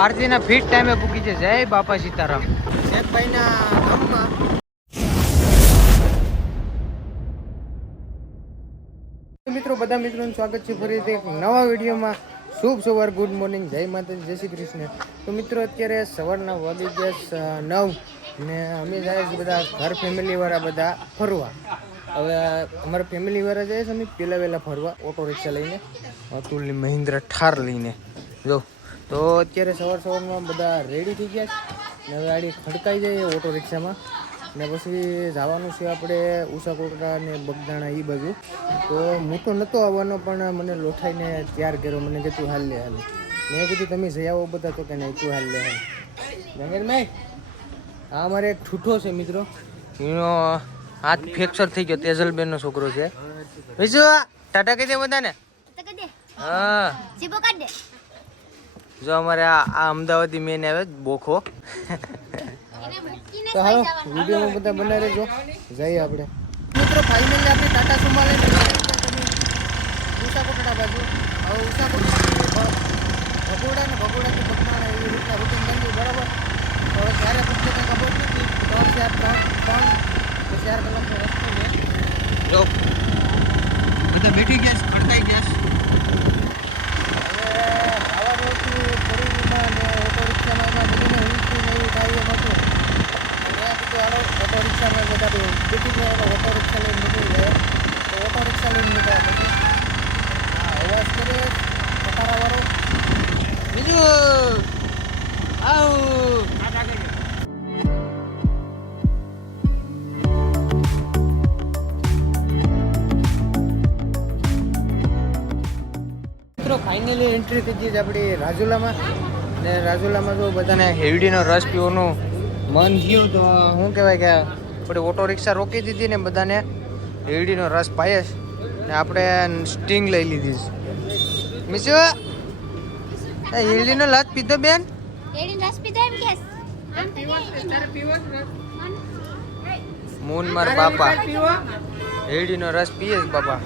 આરતીના fit ટાઈમે પૂકી છે. જય બાપા સીતારામ. શેખભાઈના ગામમાં મિત્રો બધા મિત્રોનું સ્વાગત છે ફરીથી એક નવા વિડીયોમાં. શુભ સવાર, ગુડ મોર્નિંગ, જય માતાજી, જય શ્રી કૃષ્ણ. તો મિત્રો અત્યારે સવારના વાગી ગયા 9 ને અમે જાય છે બધા ઘર ફેમિલીવાળા બધા ફરવા. હવે અમારા ફેમિલીવાળા જાય છે અમે વહેલા ફરવા ઓટો રિક્ષા લઈને, અતુલની મહિન્દ્રા ઠાર લઈને. જો તો અત્યારે સવારમાં બધા રેડી થઈ ગયા છે ને હવે આડી ખડકાઈ જાય ઓટો રિક્ષામાં ને પછી જવાનું છે આપણે ઉષાકોટડા ને બગદાણા એ બાજુ. તો હું તો નહોતો આવવાનો પણ મને લોઠાઈને તૈયાર કર્યો. મને કીધું હાલ લે હાલ. મેં કીધું તમે જઈ આવો બધા, તો કે નહીં તું હાલ લે હાલ. જંગલભાઈ આ અમારે એક ઠૂઠો છે મિત્રો, એનો હાથ ફ્રેક્ચર થઈ ગયો. તેજલબેનનો છોકરો છે. બીજું ટાટા કહી દે બધાને. હા જો અમારે આ અમદાવાદી મેન આવે બોખો. તો હાલો વિડીયોમાં બધા બનાવી રહેજો. જઈએ આપણે મિત્રો. ફાઇનલી આપણે ટાટા સુમા લઈને ઉષાકોટડા બાજુ. હવે ઉષાકોટડા ભગોડા ને ભગોડાથી બગદાણા એવી રીતના રૂટીન બન્યું બરાબર. તો હવે ક્યારે પૂછશે કંઈ ખબર નથી. 3-4 કલાકનો રસ્તો છે. જો બધા બેઠી ગયા છે, ખડકાઈ ગયા છે. ઓટો રિક્ષામાં બધા બેઠી ગયા. ઓટો રિક્ષા લઈને નીકળી ગયા. તો ઓટો રિક્ષા લઈને નીકળ્યા પછી અવાજ કરીએ પટારાવાળો. બીજું આવું મિત્રો ફાઇનલી એન્ટ્રી થઈ ગઈ છે આપણી રાજુલામાં. ને રાજુલામાં તો બધાને હેવડીનો રસ પીવાનું મન થયું. તો શું કહેવાય કે આપણે ઓટો રિક્ષા રોકી દીધી ને બધાને હેવડીનો રસ પાયે ને આપણે સ્ટિંગ લઈ લીધી છે. મિસુ હેવડીનો રસ પીધો બેન? મૂન માર બાપા હેવડીનો રસ પીએ છે બાપા.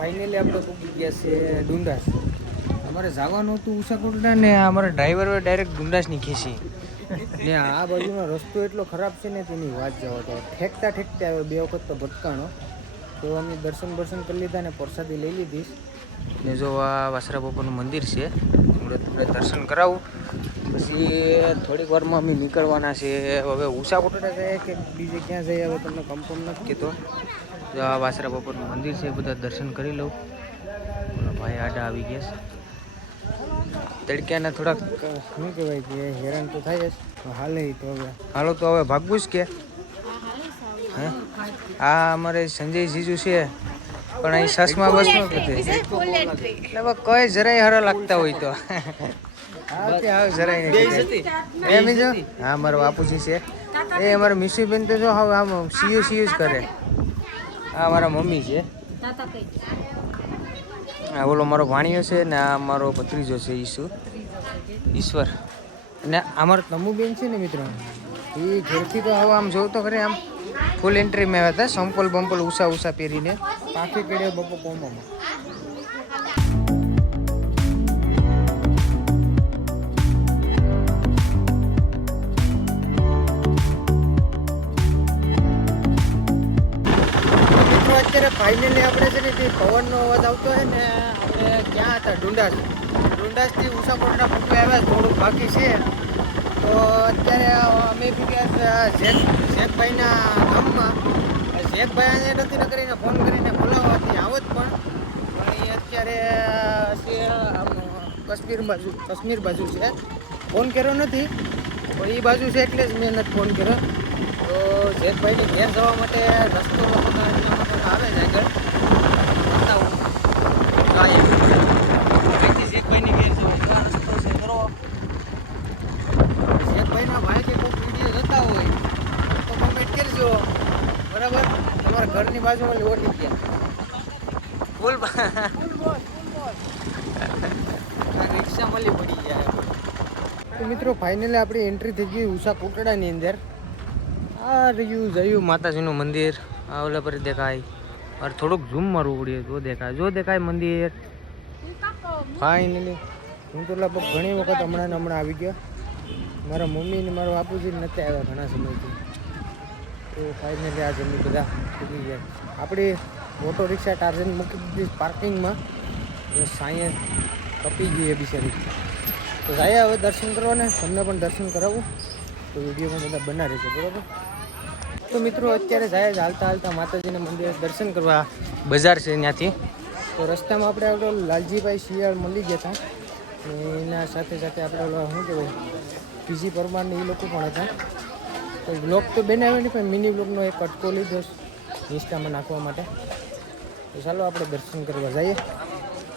ફાઇનલી આપણે પૂકી ગયા છે ડુંડાસ. અમારે જવાનું હતું ઉષાકોટડા ને અમારા ડ્રાઈવરે ડાયરેક્ટ ડુંડાસની ખેંચી ને આ બાજુનો રસ્તો એટલો ખરાબ છે ને તેની વાત જવા. તો ઠેકતા આવે 2 વખત તો ભટકાણો. તો અમે દર્શન કરી લીધા ને પ્રસાદી લઈ લીધી. ને જો આ વાસરા બાપાનું મંદિર છે, તમને દર્શન કરાવું. પછી થોડીક વારમાં અમે નીકળવાના છે. હવે ઉષાકોટડા જાય કે બીજે ક્યાં જઈએ હવે તમને કન્ફર્મ નથી કહેતો. જો આ વાસરા બાપાનું મંદિર છે, બધા દર્શન કરી લઉં. ભાઈ આડા આવી ગયા છે. તડક્યાના થોડાક શું કહેવાય કે હેરાન તો થાય જ. હાલે તો હવે હાલો તો હવે ભાગવું જ કે હે. આ અમારે સંજય જીજુ છે પણ અહીં સસમાં બસમાં કીધે એટલે હવે કઈ જરાય હરા લાગતા હોય તો જરાય નહીં. હા મારો બાપુજી છે એ અમારા મિસુબેન તો જો હવે આમ સીયુ જ કરે. આ મારા મમ્મી છે. આ ઓલો મારો ભાણિયો છે ને આ મારો ભત્રીજો છે ઈશ્વર. અને અમારો તમુબેન છે ને મિત્રો, એ ઘરથી તો હવે આમ જોવું તો ખરે આમ ફૂલ એન્ટ્રીમાં આવ્યા હતા. સંપલ બંપલ ઉષા પહેરીને પાખી કેડે બપો કોમોમાં. અત્યારે ફાઇનલી આપણે છે ને તે પવનનો અવાજ આવતો હોય ને આપણે ક્યાં હતા ડુંડાસથી ઉષાકોટડા પૂકી આવ્યા. થોડુંક બાકી છે. તો અત્યારે અમે બી ગયા શેખભાઈના ગામમાં. શેખભાઈ અહીંયા નથી કરીને ફોન કરીને બોલાવવાથી આવત પણ એ અત્યારે કાશ્મીર બાજુ છે. ફોન કર્યો નથી પણ એ બાજુ છે એટલે જ મેં નથી ફોન કર્યો. તો શેખભાઈને ઘેર જવા માટે રસ્તો આવે છે આગળ બતાવું. શેખભાઈની ઘેર જવું રસ્તો છે બરોબર. શેખભાઈના ભાઈ કે કોઈ વિડીયો જતા હોય તો કમેન્ટ કરજો બરાબર. તમારા ઘરની બાજુમાં ઓટી ગયા. ફૂલ રિક્ષા મળી પડી જાય. તો મિત્રો ફાઇનલી આપણી એન્ટ્રી થઈ ગઈ ઉષા કોટડાની અંદર. આ રહ્યું જયું માતાજીનું મંદિર. આ ઓલા પર દેખાય. और થોડુંક ઝૂમ મારવું પડે જો દેખાય. જો દેખાય મંદિર ફાઇનલી. હું તો લગભગ ઘણી વખત હમણાં આવી ગયો. મારા મમ્મી ને મારો બાપુજી નથી આવ્યા ઘણા સમયથી. તો ફાઇનલી આ જમી બધા પૂરી ગયા. આપણી ઓટો રિક્ષા ટાર્ઝન મૂકી દીધી પાર્કિંગમાં. સાંયે કપી ગઈ એ બિચારી. તો જાય હવે દર્શન કરવાને. તમને પણ દર્શન કરાવું તો વિડીયોમાં બધા બના રહેશે બરાબર. તો મિત્રો અત્યારે જાય હાલતા હાલતા માતાજીના મંદિરે દર્શન કરવા બજાર છે ત્યાંથી. તો રસ્તામાં આપણે આપણો લાલજીભાઈ શિયાળ મળી ગયા હતા. એના સાથે સાથે આપણે ઓલો શું કહેવાય પીજી પરમારને એ લોકો પણ હતા. તો બ્લોગ તો બનાવ્યો નહીં પણ મિની બ્લોગનો એક કટકો લીધો ઇન્સ્ટામાં નાખવા માટે. તો ચાલો આપણે દર્શન કરવા જઈએ.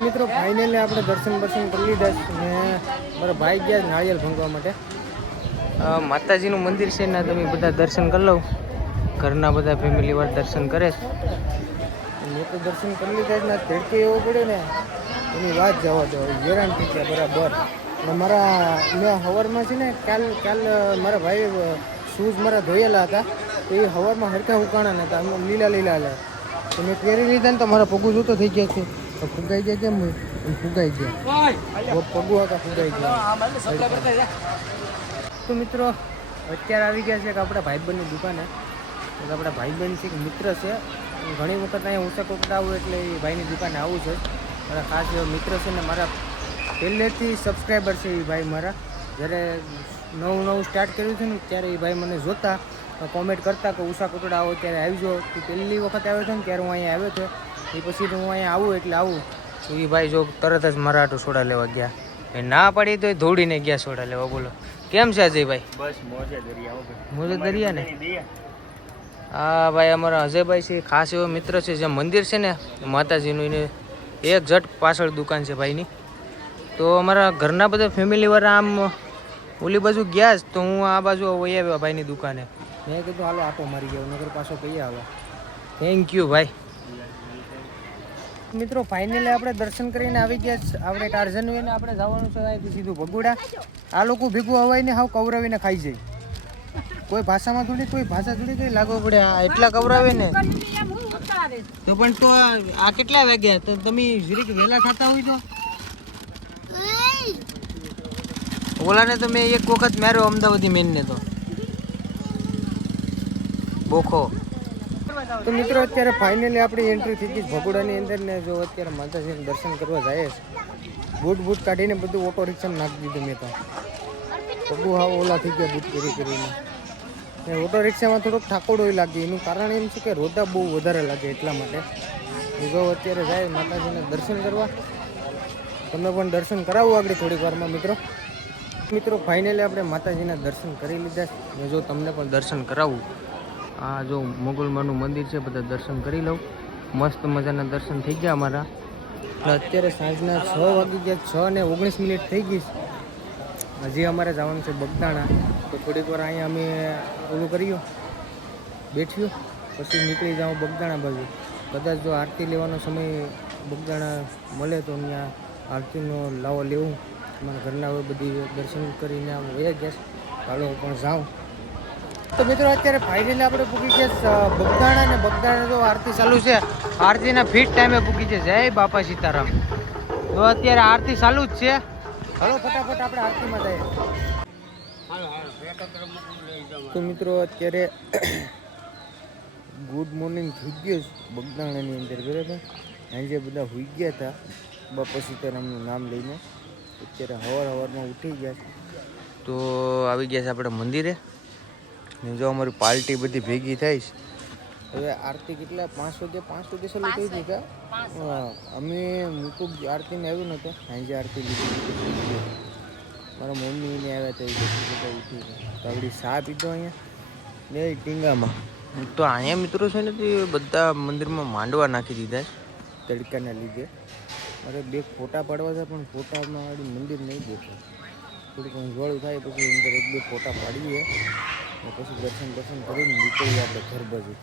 મિત્રો ફાઇનલી આપણે દર્શન કરી લીધા ને મારા ભાઈ ગયા નાળિયેર ભંગવા માટે. માતાજીનું મંદિર છે ને તમે બધા દર્શન કરી લો. ઘરના બધા ફેમિલી વાર દર્શન કરે છે. મેં તો દર્શન કરી લીધા જ ના તેડકે એવો પડ્યો ને એની વાત જવા દો. હેરાન થઈ ગયા બરાબર. અને મેં હવારમાં છે ને કાલ મારા ભાઈ શૂઝ મારા ધોયેલા હતા. તો એ હવારમાં હરખા ઉકાણા નહોતા એમ લીલા હતા. તો મેં પહેરી લીધા ને તો મારા પગું જોતો થઈ ગયા છે. તો ફુગાઈ ગયા કેમ ફુગાઈ ગયા પગું હતા ફુગાઈ ગયા. તો મિત્રો અત્યારે આવી ગયા છે કે આપણા ભાઈબંધની દુકાને. આપણા ભાઈબંધ છે કે મિત્ર છે. ઘણી વખત અહીંયા ઊંચા કોકડા આવું એટલે એ ભાઈની દુકાને આવું છે. મારા ખાસ એવો મિત્ર છે ને મારા પહેલેથી સબસ્ક્રાઈબર છે. એ ભાઈ મારા જ્યારે નવું સ્ટાર્ટ કર્યું છે ને ત્યારે એ ભાઈ મને જોતા કોમેન્ટ કરતા કે ઉષા કોટડા આવો ત્યારે આવજો. તો પહેલી વખત આવ્યો હતો ને ત્યારે હું અહીંયા આવ્યો હતો. એ પછી તો હું અહીંયા આવું એટલે આવું. તો એ ભાઈ જો તરત જ મારા હાટું સોડા લેવા ગયા. એ ના પડી તો એ દોડીને ગયા સોડા લેવા. બોલો કેમ છે અજયભાઈ? બસ મોજે દરિયા. મોજે દરિયા ને. હા ભાઈ અમારા અજયભાઈ છે ખાસ એવો મિત્ર છે. જે મંદિર છે ને માતાજીનું એને એક જટ પાછળ દુકાન છે ભાઈની. તો અમારા ઘરના બધા ફેમિલીવાળા આમ ઓલી બાજુ ગયા જ તો હું આ બાજુ વહી આવ્યો ભાઈની દુકાને. મેં કીધું હાલો આટો મારી ગયો નગર પાછો કઈ આવ્યા. થેન્ક યુ ભાઈ. મિત્રો ફાઇનલી આપણે દર્શન કરીને આવી ગયા. આપણે ટાર્ઝન ને આપણે જવાનું છે અહીંથી સીધું ભગુડા. આ લોકો ભેગું હવાઈને હાવ કવરાવીને ખાઈ જાય. કોઈ ભાષામાં થોડી કોઈ ભાષા થોડી કઈ લાગવો પડે. આ એટલા કવરાવે ને તો પણ તો આ કેટલા વાગ્યા? તો તમે જરીક વહેલા થતા હોય તો ઓલાને તો મેં એક વખત માર્યો અમદાવાદી મેનને તો બોખો. તો મિત્રો અત્યારે ફાઇનલી આપણી એન્ટ્રી થઈ ગઈ ભગોડાની અંદર ને જો અત્યારે માતાજીને દર્શન કરવા જાય છે. બૂટ કાઢીને બધું ઓટો રિક્ષામાં નાખી દીધું મેં તો. પગું હાવ ઓલા થઈ ગયા બૂટ કરીને. ઓટો રિક્ષામાં થોડોક ઠાકોડો લાગે. એનું કારણ એમ છે કે રોદા બહુ વધારે લાગે એટલા માટે. જો અત્યારે જાય માતાજીને દર્શન કરવા. તમે પણ દર્શન કરાવો આગળ થોડીક વારમાં મિત્રો ફાઇનલી આપણે માતાજીના દર્શન કરી લીધા. ને જો તમને પણ દર્શન કરાવું. આ જો મોગલમાનું મંદિર છે. બધા દર્શન કરી લઉં. મસ્ત મજાના દર્શન થઈ ગયા અમારા. અત્યારે સાંજના 6 વાગી ગયા. 6:19 થઈ ગઈ. હજી અમારે જવાનું છે બગદાણા. તો થોડીક વાર અહીંયા અમે ઓલું કર્યું બેઠ્યું પછી નીકળી જાઉં બગદાણા બાજુ. કદાચ જો આરતી લેવાનો સમય બગદાણા મળે તો ત્યાં આરતીનો લાવો લેવું. મારા ઘરના હવે બધી દર્શન કરીને આમ વયા ગયા. ચાલો હું પણ જાઉં. તો મિત્રો અત્યારે ફાઇનલી આપણે પૂગી ગયા બગદાણા. ને બગદાણા જો આરતી ચાલુ છે. આરતીના ફિટ ટાઈમે પૂગી છે. જય બાપા સીતારામ. તો અત્યારે આરતી ચાલુ જ છે. હલો ફટાફટ આપણે આરતીમાં જઈએ. તો મિત્રો અત્યારે ગુડ મોર્નિંગ થઈ ગયું બગદાણાની અંદર બરાબર. સાંજે બધા હોઈ ગયા હતા બાપા સીતારામનું નામ લઈને. અત્યારે સવારમાં ઉઠી ગયા. તો આવી ગયા છે આપણે મંદિરે. ને જો અમારી પાર્ટી બધી ભેગી થઈશ. હવે આરતી કેટલા 5 વાગે ચાલુ થઈ હતી કા? અમે મૂકું આરતીને આવ્યું નહોતો. સાંજે આરતી લીધી. મારા મમ્મીને આવ્યા હતા. એ બધા ઉઠી તો આપણી ચા પીધો અહીંયા ને ટીંગામાં. તો અહીંયા મિત્રો છે ને તે બધા મંદિરમાં માંડવા નાખી દીધા તડકાના લીધે. મારે 2 ફોટા પાડવા હતા પણ ફોટામાં વાળી મંદિર નહીં દેખાય. થોડીક ઉંઘવાળું થાય પછી અંદર 1-2 ફોટા પાડીએ અને પછી દર્શન કરીને નીકળીએ આપણે ઘર બાજુ.